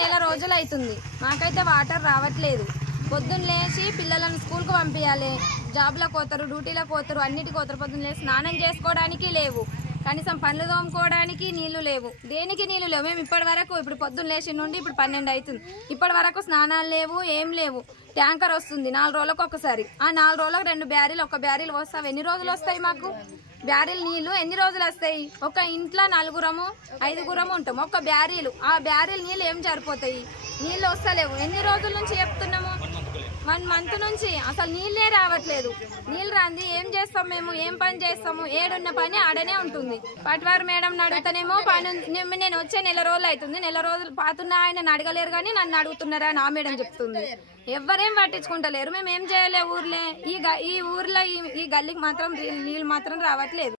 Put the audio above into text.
నెల రోజులు అవుతుంది, మాకైతే వాటర్ రావట్లేదు. పొద్దున్న లేచి పిల్లలను స్కూల్కి పంపించాలి, జాబ్లకు పోతారు, డ్యూటీలకు పోతారు, అన్నిటికి పోతారు. పొద్దున్న లేచి స్నానం చేసుకోవడానికి లేవు, కనీసం పనులు తోముకోవడానికి నీళ్లు లేవు, దేనికి నీళ్లు లేవు. మేము ఇప్పటి వరకు ఇప్పుడు పొద్దున్న లేచి నుండి ఇప్పుడు 12 అవుతుంది, ఇప్పటి వరకు స్నానాలు లేవు, ఏం లేవు. ట్యాంకర్ వస్తుంది 4 రోజులకు ఒకసారి, ఆ 4 రోజులకు 2 బ్యారీలు, 1 బ్యారీలు వస్తాయి. ఎన్ని రోజులు వస్తాయి మాకు బ్యారీలు నీళ్లు? ఎన్ని రోజులు వస్తాయి? ఒక ఇంట్లో 4గురము 5గురము ఉంటాం, 1 బ్యారీలు, ఆ బ్యారీలు నీళ్ళు ఏం సరిపోతాయి? నీళ్ళు వస్తలేవు. ఎన్ని రోజుల నుంచి చెప్తున్నాము? 1 మంత్ నుంచి అసలు నీళ్ళే రావట్లేదు. నీళ్ళు రాంది ఏం చేస్తాం మేము? ఏం పని చేస్తాము? ఏడున్న పని ఆడనే ఉంటుంది. పట్వారు మేడం అడుగుతానేమో పని, నేను వచ్చే నెల రోజులు అవుతుంది, నెల రోజులు పాతున్నా ఆయన అడగలేరు కానీ నన్ను అడుగుతున్నారా నా మేడం చెప్తుంది. ఎవరేం పట్టించుకుంటలేరు. మేము ఏం చేయలే ఊర్లే, ఈ ఊర్లో ఈ గల్లీకి మాత్రం నీళ్ళు మాత్రం రావట్లేదు.